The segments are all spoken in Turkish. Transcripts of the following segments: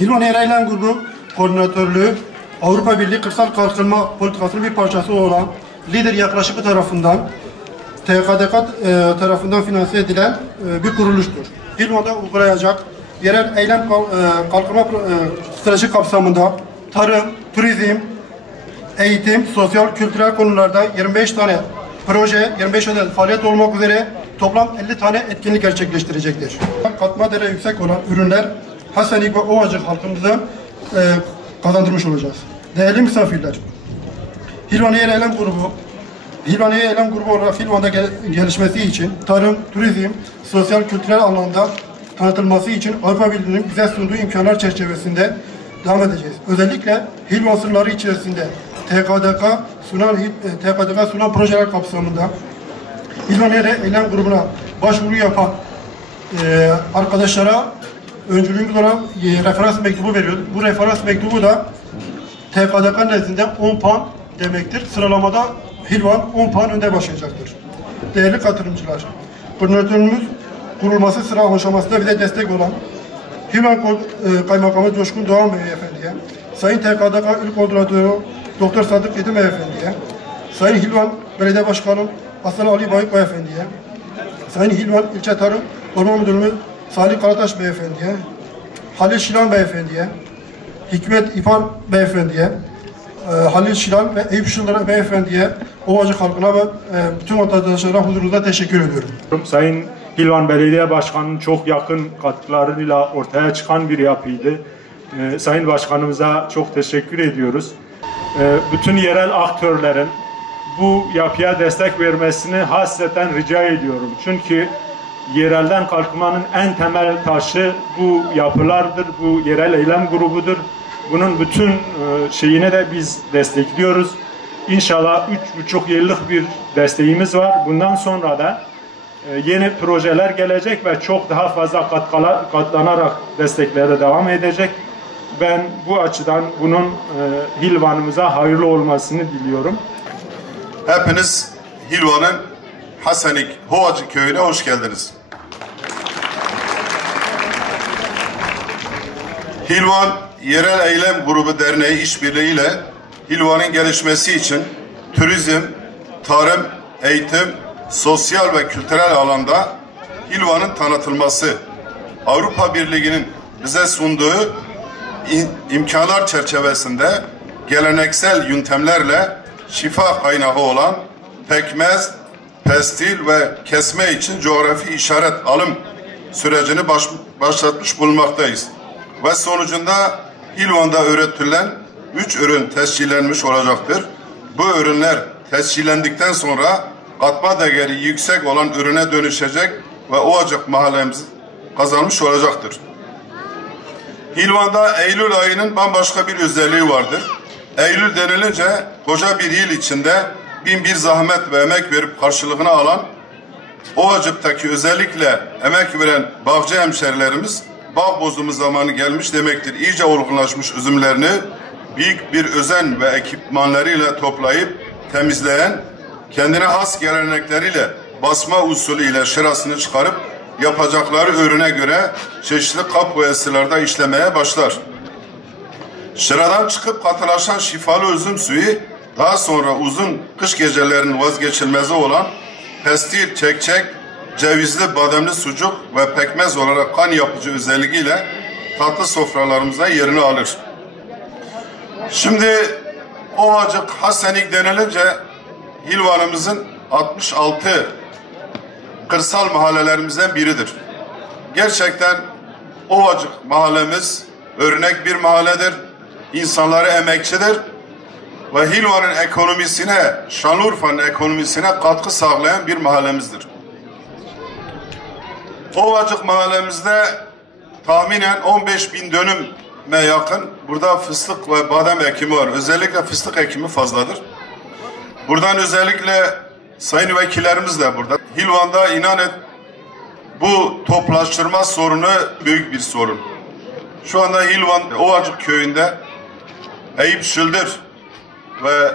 Hilvan Eylem Grubu Koordinatörlüğü Avrupa Birliği Kırsal Kalkınma Politikası'nın bir parçası olan Lider Yaklaşımı tarafından TKDK tarafından finanse edilen bir kuruluştur. Hilvan'da uygulayacak yerel eylem kalkınma stratejik kapsamında tarım, turizm, eğitim, sosyal, kültürel konularda 25 tane proje, 25 adet faaliyet olmak üzere toplam 50 tane etkinlik gerçekleştirecektir. Katma değeri yüksek olan ürünler Hasanik ve Ovacık halkımıza kazandırmış olacağız. Değerli misafirler, Hilvan Eylem Grubu olarak Hilvan'da gelişmesi için tarım, turizm, sosyal, kültürel alanda tanıtılması için Avrupa Birliği'nin bize sunduğu imkanlar çerçevesinde devam edeceğiz. Özellikle Hilvan sınırları içerisinde TKDK sunan projeler kapsamında Hilvan Eylem Grubu'na başvuru yapan arkadaşlara öncülüğümüz olan referans mektubu veriyoruz. Bu referans mektubu da TKDK nezdinde 10 puan demektir. Sıralamada Hilvan 10 puan önde başlayacaktır. Değerli katılımcılar, koordinatörümüz kurulması sıra aşamasında bize destek olan Hilvan Kaymakamı Coşkun Doğan Beyefendi'ye, Sayın TKDK İl Koordinatörü Doktor Sadık Yedim Beyefendi'ye, Sayın Hilvan Belediye Başkanı Aslan Ali Bayık Beyefendi'ye, Sayın Hilvan İlçe Tarım Orman Müdürümüz Salih Karataş Beyefendi'ye, Halil Şilan Beyefendi'ye, Hikmet İpar Beyefendi'ye, Halil Şilan ve Eyüp Şıldır Beyefendi'ye, Ovacık halkına ve tüm vatandaşlara huzurunuzda teşekkür ediyorum. Sayın Hilvan Belediye Başkanı'nın çok yakın katkılarıyla ortaya çıkan bir yapıydı. Sayın Başkanımıza çok teşekkür ediyoruz. Bütün yerel aktörlerin bu yapıya destek vermesini hasreten rica ediyorum. Çünkü yerelden kalkınmanın en temel taşı bu yapılardır, bu yerel eylem grubudur. Bunun bütün şeyine de biz destekliyoruz. İnşallah 3,5 yıllık bir desteğimiz var. Bundan sonra da yeni projeler gelecek ve çok daha fazla katlanarak desteklere devam edecek. Ben bu açıdan bunun Hilvan'ımıza hayırlı olmasını diliyorum. Hepiniz Hilvan'ın Hasanik Hovacık köyüne hoş geldiniz. Hilvan Yerel Eylem Grubu Derneği işbirliğiyle Hilvan'ın gelişmesi için turizm, tarım, eğitim, sosyal ve kültürel alanda Hilvan'ın tanıtılması, Avrupa Birliği'nin bize sunduğu imkanlar çerçevesinde geleneksel yöntemlerle şifa kaynağı olan pekmez, pestil ve kesme için coğrafi işaret alım sürecini başlatmış bulunmaktayız. Ve sonucunda Hilvan'da üretilen 3 ürün tescillenmiş olacaktır. Bu ürünler tescillendikten sonra katma değeri yüksek olan ürüne dönüşecek ve Ovacık mahallemiz kazanmış olacaktır. Hilvan'da Eylül ayının bambaşka bir özelliği vardır. Eylül denilince koca bir yıl içinde bin bir zahmet ve emek verip karşılığını alan Ovacık'taki özellikle emek veren bağcı hemşerilerimiz bağ bozumu zamanı gelmiş demektir. İyice olgunlaşmış üzümlerini büyük bir özen ve ekipmanlarıyla toplayıp temizleyen, kendine has gelenekleriyle basma usulüyle şırasını çıkarıp yapacakları ürüne göre çeşitli kap boyasılarda işlemeye başlar. Şıradan çıkıp katılaşan şifalı üzüm suyu daha sonra uzun kış gecelerinin vazgeçilmezi olan pestil, çekçek, cevizli, bademli sucuk ve pekmez olarak kan yapıcı özelliğiyle tatlı sofralarımıza yerini alır. Şimdi Ovacık Hasanik denilince Hilvan'ımızın 66 kırsal mahallelerimizden biridir. Gerçekten Ovacık mahallemiz örnek bir mahalledir. İnsanları emekçidir ve Hilvan'ın ekonomisine, Şanlıurfa'nın ekonomisine katkı sağlayan bir mahallemizdir. Ovacık mahallemizde tahminen 15.000 dönüme yakın burada fıstık ve badem ekimi var. Özellikle fıstık ekimi fazladır. Buradan özellikle sayın vekillerimiz de burada. Hilvan'da inanın bu toplaştırma sorunu büyük bir sorun. Şu anda Hilvan Ovacık köyünde Eyüp Şıldır ve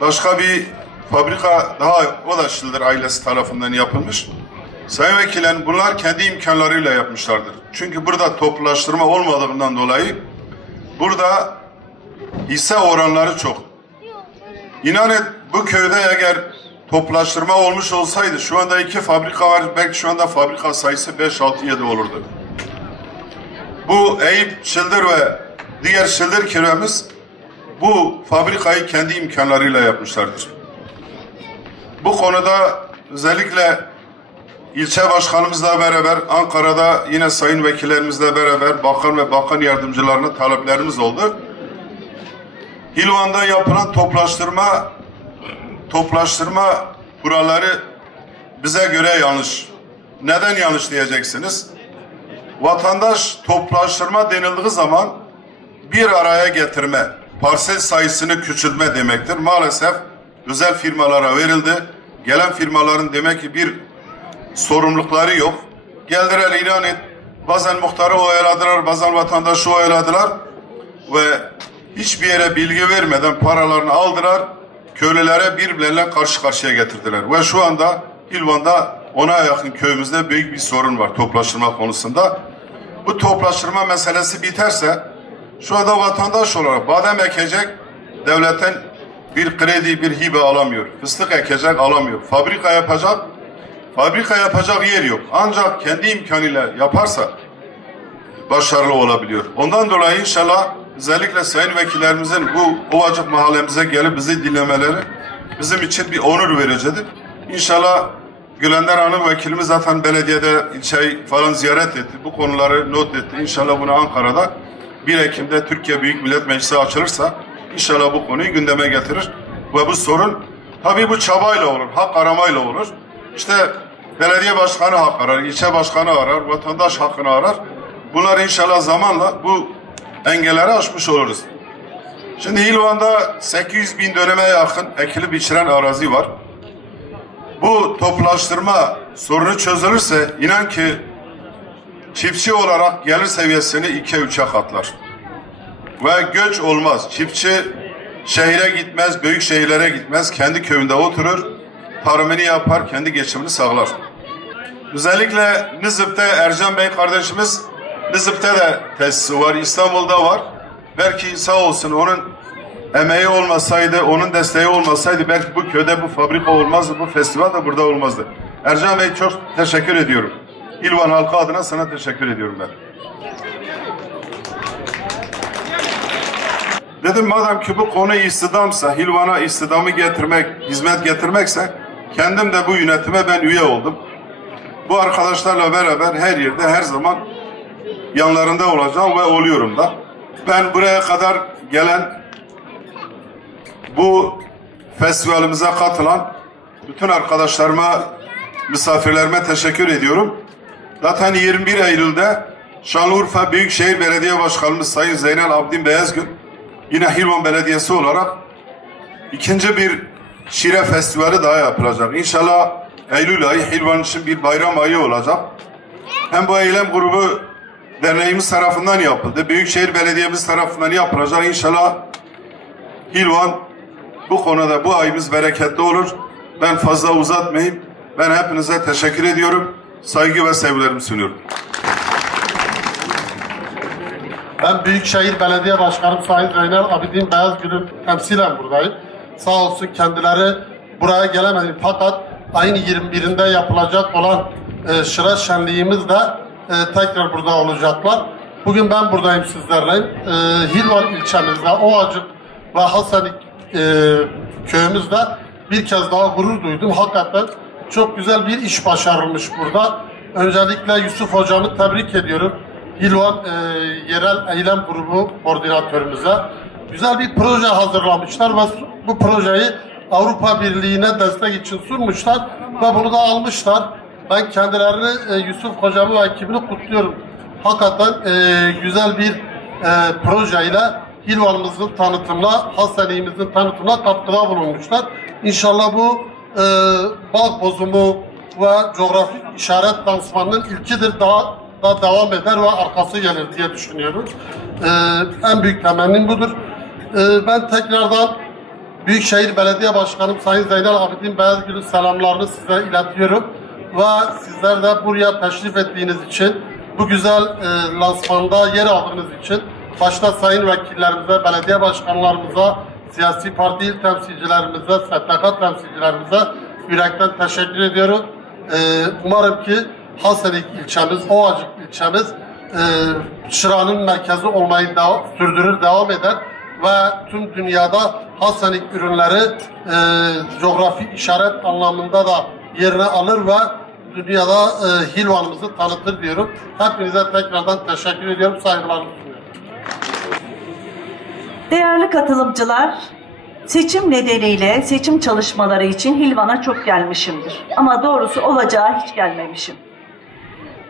başka bir fabrika daha, o da Şıldır ailesi tarafından yapılmış. Sayın Vekilim, bunlar kendi imkanlarıyla yapmışlardır. Çünkü burada toplaştırma olmadığından dolayı burada hisse oranları çok. İnanın bu köyde eğer toplaştırma olmuş olsaydı şu anda 2 fabrika var, belki şu anda fabrika sayısı 5, 6, 7 olurdu. Bu Eyüp Şıldır ve diğer Şıldır kiremiz bu fabrikayı kendi imkanlarıyla yapmışlardır. Bu konuda özellikle ilçe başkanımızla beraber Ankara'da yine sayın vekillerimizle beraber bakan ve bakan yardımcılarına taleplerimiz oldu. Hilvan'da yapılan toplaştırma kuralları bize göre yanlış. Neden yanlış diyeceksiniz? Vatandaş toplaştırma denildiği zaman bir araya getirme, parsel sayısını küçültme demektir. Maalesef özel firmalara verildi. Gelen firmaların demek ki bir sorumlulukları yok. Geldiler ilan et. Bazen muhtarı oyaladılar, bazen vatandaşı oyaladılar ve hiçbir yere bilgi vermeden paralarını aldılar. Köylülere birbirleriyle karşı karşıya getirdiler. Ve şu anda Hilvan'da 10'a yakın köyümüzde büyük bir sorun var toplaştırma konusunda. Bu toplaştırma meselesi biterse şu anda vatandaş olarak badem ekecek, devletten bir kredi, bir hibe alamıyor. Fıstık ekecek, alamıyor. Fabrika yapacak yer yok. Ancak kendi imkanıyla yaparsa başarılı olabiliyor. Ondan dolayı inşallah özellikle sayın vekillerimizin bu Ovacık mahallemize gelip bizi dinlemeleri bizim için bir onur vericidir. İnşallah Gülender Hanım vekilimiz zaten belediyede ilçeyi falan ziyaret etti. Bu konuları not etti. İnşallah bunu Ankara'da 1 Ekim'de Türkiye Büyük Millet Meclisi açılırsa inşallah bu konuyu gündeme getirir. Ve bu sorun tabii bu çabayla olur, hak aramayla olur. İşte belediye başkanı hak arar, ilçe başkanı arar, vatandaş hakkını arar. Bunlar inşallah zamanla bu engelleri aşmış oluruz. Şimdi Hilvan'da 800 bin döneme yakın ekili biçilen arazi var. Bu toplaştırma sorunu çözülürse inan ki çiftçi olarak gelir seviyesini 2'ye 3'e katlar. Ve göç olmaz. Çiftçi şehire gitmez, büyük şehirlere gitmez. Kendi köyünde oturur, tarımını yapar, kendi geçimini sağlar. Özellikle Nizip'te Ercan Bey kardeşimiz, Nizip'te de tesisi var, İstanbul'da var. Belki sağ olsun onun emeği olmasaydı, onun desteği olmasaydı belki bu köyde bu fabrika olmazdı, bu festival de burada olmazdı. Ercan Bey çok teşekkür ediyorum. Hilvan halkı adına sana teşekkür ediyorum ben. Dedim madem ki bu konu istihdamsa, Hilvan'a istihdamı getirmek, hizmet getirmekse kendim de bu yönetime ben üye oldum. Bu arkadaşlarla beraber her yerde her zaman yanlarında olacağım ve oluyorum da. Ben buraya kadar gelen bu festivalimize katılan bütün arkadaşlarıma, misafirlerime teşekkür ediyorum. Zaten 21 Eylül'de Şanlıurfa Büyükşehir Belediye Başkanımız Sayın Zeynel Abdin Beyazgül yine Hilvan Belediyesi olarak ikinci bir şire festivali daha yapılacak. İnşallah Eylül ayı Hilvan için bir bayram ayı olacak. Hem bu eylem grubu derneğimiz tarafından yapıldı. Büyükşehir Belediyemiz tarafından yapılacak. İnşallah Hilvan bu konuda bu ayımız bereketli olur. Ben fazla uzatmayayım. Ben hepinize teşekkür ediyorum. Saygı ve sevgilerimi sunuyorum. Ben Büyükşehir Belediye Başkanım Sayın Zeynel Abidin Beyazgül'ün temsilen buradayım. Sağ olsun kendileri buraya gelemedi. Fakat ayın 21'inde yapılacak olan şıra şenliğimizde tekrar burada olacaklar. Bugün ben buradayım sizlerle. Hilvan ilçemizde, Ovacık ve Hasanik köyümüzde bir kez daha gurur duydum. Hakikaten çok güzel bir iş başarılmış burada. Öncelikle Yusuf hocamı tebrik ediyorum. Hilvan Yerel Eylem Grubu koordinatörümüze güzel bir proje hazırlamışlar ve bu projeyi Avrupa Birliği'ne destek için sunmuşlar ve bunu da almışlar. Ben kendilerini Yusuf hocamı ve ekibini kutluyorum. Hakikaten güzel bir projeyle Hilvan'ımızın tanıtımına, Hasanik'imizin tanıtımına katkıda bulunmuşlar. İnşallah bu bağ bozumu ve coğrafi işaret lansmanının ilkidir. Daha da devam eder ve arkası gelir diye düşünüyoruz. En büyük temennim budur. Ben tekrardan Büyükşehir Belediye Başkanım Sayın Zeynel Abidin Beyazgül'ün selamlarını size iletiyorum. Ve sizler de buraya teşrif ettiğiniz için, bu güzel lansmanda yer aldığınız için başta sayın vekillerimize, belediye başkanlarımıza, siyasi parti il temsilcilerimize, STK temsilcilerimize yürekten teşekkür ediyorum. Umarım ki Hasenik ilçemiz, Ovacık ilçemiz çırağının merkezi olmayı sürdürür, devam eder ve tüm dünyada Hasenik ürünleri coğrafi işaret anlamında da yerini alır ve dünyada Hilvan'ımızı tanıtır diyorum. Hepinize tekrardan teşekkür ediyorum, saygılarımı sunuyorum. Değerli katılımcılar, seçim nedeniyle seçim çalışmaları için Hilvan'a çok gelmişimdir. Ama doğrusu Ovacık'a hiç gelmemişim.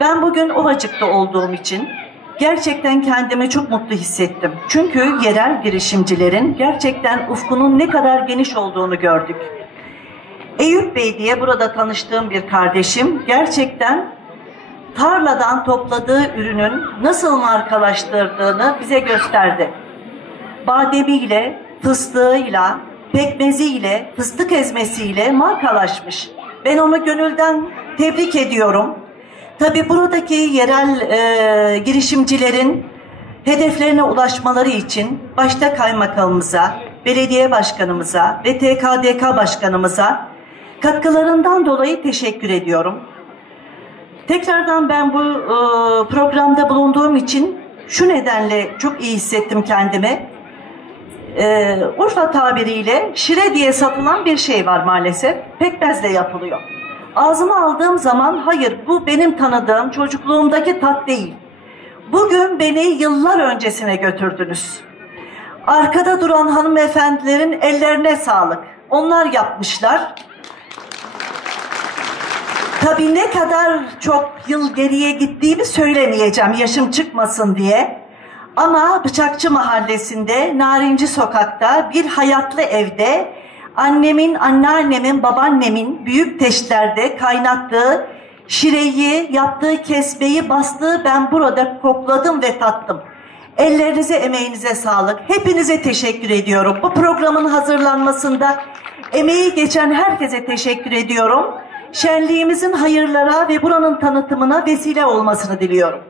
Ben bugün Ovacık'ta olduğum için gerçekten kendimi çok mutlu hissettim. Çünkü yerel girişimcilerin gerçekten ufkunun ne kadar geniş olduğunu gördük. Eyüp Bey diye burada tanıştığım bir kardeşim gerçekten tarladan topladığı ürünün nasıl markalaştırdığını bize gösterdi. Bademiyle, fıstığıyla, pekmeziyle, fıstık ezmesiyle markalaşmış. Ben onu gönülden tebrik ediyorum. Tabii buradaki yerel girişimcilerin hedeflerine ulaşmaları için başta kaymakamımıza, belediye başkanımıza ve TKDK başkanımıza katkılarından dolayı teşekkür ediyorum. Tekrardan ben bu programda bulunduğum için şu nedenle çok iyi hissettim kendimi. Urfa tabiriyle şire diye satılan bir şey var maalesef. Pekmezle yapılıyor. Ağzıma aldığım zaman hayır bu benim tanıdığım çocukluğumdaki tat değil. Bugün beni yıllar öncesine götürdünüz. Arkada duran hanımefendilerin ellerine sağlık. Onlar yapmışlar. Tabii ne kadar çok yıl geriye gittiğimi söylemeyeceğim yaşım çıkmasın diye. Ama Bıçakçı Mahallesi'nde, Narinci Sokak'ta bir hayatlı evde annemin, anneannemin, babaannemin büyük teşlerde kaynattığı şireyi, yaptığı kesmeyi, bastığı ben burada kokladım ve tattım. Ellerinize, emeğinize sağlık. Hepinize teşekkür ediyorum. Bu programın hazırlanmasında emeği geçen herkese teşekkür ediyorum. Şenliğimizin hayırlara ve buranın tanıtımına vesile olmasını diliyorum.